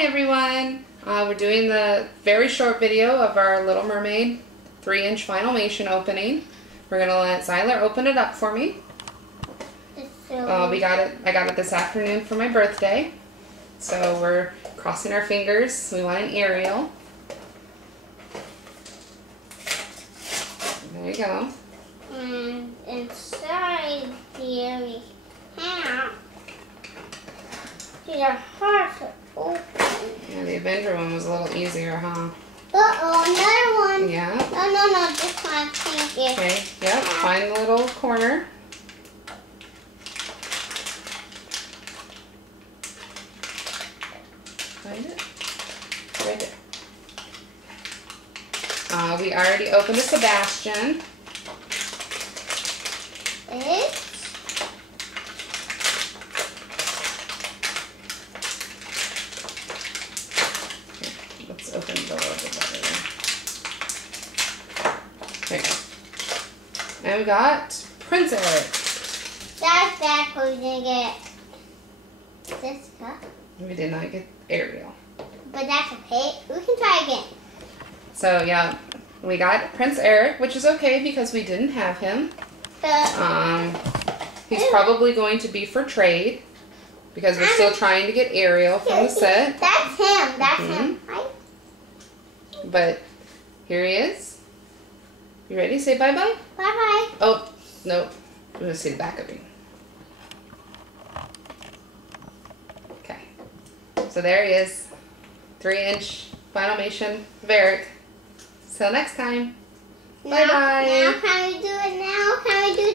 Hi everyone! We're doing the very short video of our Little Mermaid 3-inch Finalmation opening. We're going to let Zyler open it up for me. I got it this afternoon for my birthday. So we're crossing our fingers. We want an Ariel. There you go. And inside here we have these are hard to open. Yeah, the Avenger one was a little easier, huh? Uh-oh, another one. Yeah. No, this one I think is. Okay, yep, find the little corner. Find it? Right there. We already opened a Sebastian. Let's open the door a little better. There you go. And we got Prince Eric. That's bad because we didn't get this cup. We did not get Ariel. But that's okay. We can try again. So yeah, we got Prince Eric, which is okay because we didn't have him. He's probably going to be for trade because we're still trying to get Ariel from the set. That's him. That's him. Right? But here he is. You ready? Say bye-bye? Bye-bye. Oh, no. I'm going to see the back of him. Okay. So there he is. 3-inch Finalmation Varric. Till next time. Bye-bye. Now can we do it now? Can we do